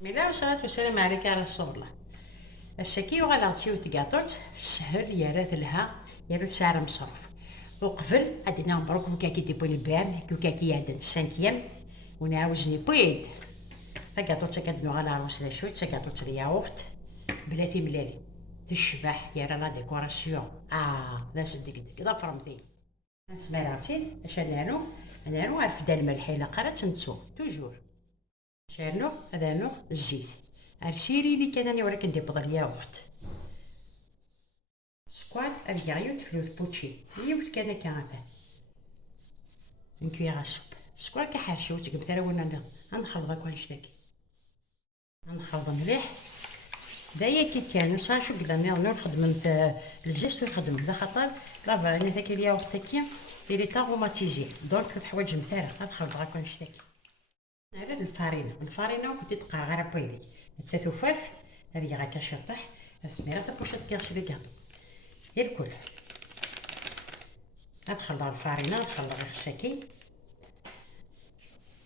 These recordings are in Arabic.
ملا وصلت والسلام عليك على رسول الله. السكي وغالا تسيو تقاطوت سهل يا راه لها يا راه سعر مصروف. وقبل ادينا مبروك كاكي دي بون بام كاكي عندنا سانكيام ونعاوزني بويد تقاطوت كدنو غالا روس لا شوت تقاطوت الياغورت بلاتي ملالي تشبح يا راه لا ديكوراسيون ناس ديك لا فرمتي سميراتي اش نانو عرف دا الملح الا قرات نتسو توجور شارنو هذا نو الزيت ارسيري لي كان انا وراك ندير بضل ياغورت سكوات ارجعيو تفلوث بوتشي يوت كان كافه نكويغ سوب سكوات كحاشي وتقب ثرا وانا نخلط كلش داكي نخلط مليح دايا كي كان صاشو قلنا نخدم الجست ونخدم ذا خاطر لا انا ذاك الياغورت تاكي اللي طاغوماتيزي دونك الحوايج مثلا نخلط كلش داكي على الفارينه كنت تقع غير بويلي تساتوفاف هذه غاكا شطح اسميرا تبوشات كاش لي كاطو الكل ندخل الفارينه ندخل غير الساكي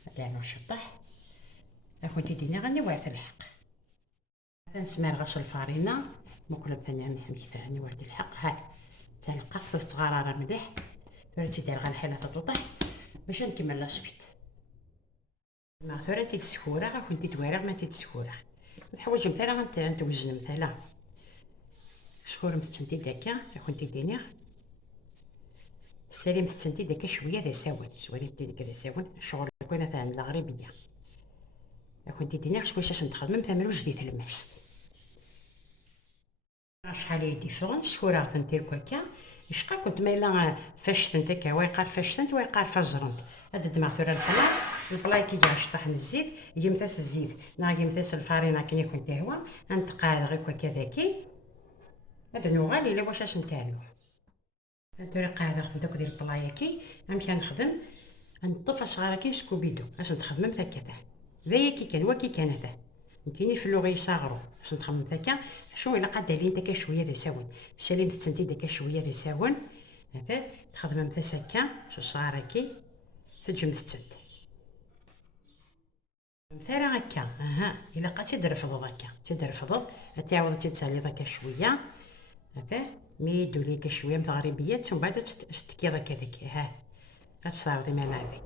هذا نوع شطح اخوتي ديني غني وارث الحق نسمير غسل الفارينه مقلب ثاني عندي ثاني وارد الحق هاد تنقع تغرر مليح ثورتي دير غير الحيله تطوطح باش نكمل لاصبيط ما ثورة تيتسكورة كنتي توارغ ما تيتسكورة الحوايج مثلا غنتوزن مثلا سكور متسنتي داكا كنتي ديني السليم متسنتي داكا شويه دا ساون سوالي داكا دا ساون الشغل كنا تاع المغربيه كنتي ديني شكون اساس نخدم مثلا جديد الماس شحال هي ديفيرونس سكورة ندير كاكا شقا كنت مايله فاشتنت هكا ويقار فاشتنت ويقار فازرنت هاد الدماغ البلاي كي يشطح من الزيت يمتاس الزيت يمتاس الفارينه كي كنت هوا نتقاد غير هكا ذاكي هاد نوغالي لا واش نتاعو ندير قاعده داك ديال البلاي كي نمشي نخدم نطفى صغيره كي سكوبيدو اش نخدم هكا ذايا كي كان وكي كان هذا يمكنني في اللغه يصاغروا باش نخدم هكا شو الا قاد لي داك شويه ذا ساون سالين تسنتي داك شويه ذا ساون هذا تخدم مثلا هكا شو صغيره كي تجم تتسد مثلا هكا الا بقيتي ترفض هكا تدرفض تعاود تتسالي هكا شويه هذا ميدو ليك شويه مغربيات ومن بعد تستكي هكا داك غتصاوبي مع هذاك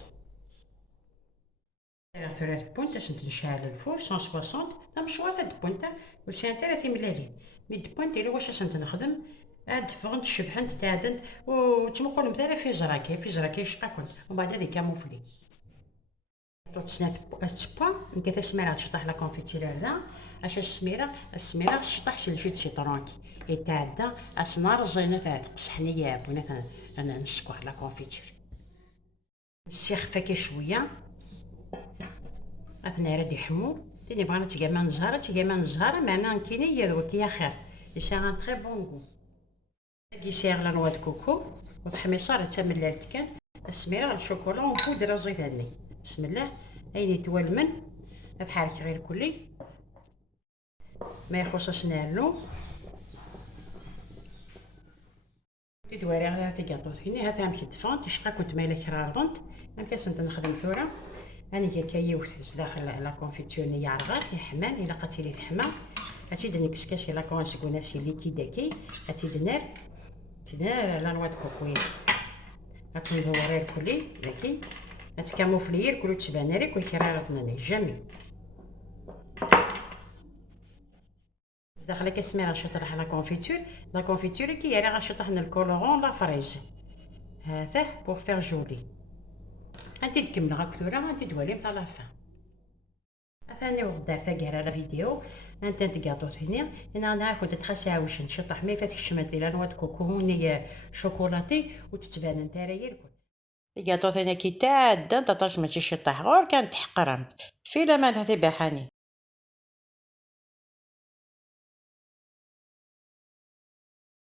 ثلاث بونت باش نشعل الفور 160 مشوار هاد بونتا وشان 30 ملالي ميد بونت الا واش نخدم عاد فغنت شبحنت تعدل وتمقول مثلا في زراكي شقا كنت ومن بعد هذيك كاموفلي تسنات تبا نكتا سميرة تشطح لا كونفيتير هذا اش السميرة تشطح سي الجو سيترونكي يتعدى اسنار زينة تاع قصحنية بونا انا نسكو لا كونفيتير السيخ فاكي شوية اثنا راه يحمو تاني بغينا تيقاما نزهرة معنا كيني يا ذوك يا خير يسيغ ان تري بون غو يسيغ لا نوا دو كوكو وتحميصار تا ملالت كان السميرة الشوكولا ونبودر الزيت هاني بسم الله اين توالمن بحال هكا غير كلي ما يخصص نالو تدواري على في كاطوثيني هذا مشي دفون تشقا كنت مايله كراربنت مكاس نخدم ثوره هاني كايوت داخل لا كونفيتور يا رغات يا حمام الا قاتي لي الحمى هاتي دني كسكاش لا كونس كوناسي ليكي داكي هاتي دنار لا نوا دو كوكوين هاتي ندوري كلي داكي هتكاموفليير كلو تبان لك ويكرارطنني جامي داخله كسميره شطح لا كونفيتور كي يري غاشطح من الكولورون لا فريز هذا بور فير جولي انت تكمل غاكثوره انت دوالي بطا لافان ثاني وغدا ثاقير على فيديو انت تقاطو ثاني انا كنت تخسع واش نشطح مي فاتك الشمات ديال نوا كوكوني شوكولاتي وتتبان انت راهي الكل ثاني كي تعدى انت ماشي شطح غير كانت تحقرم في الامان هذه بحاني.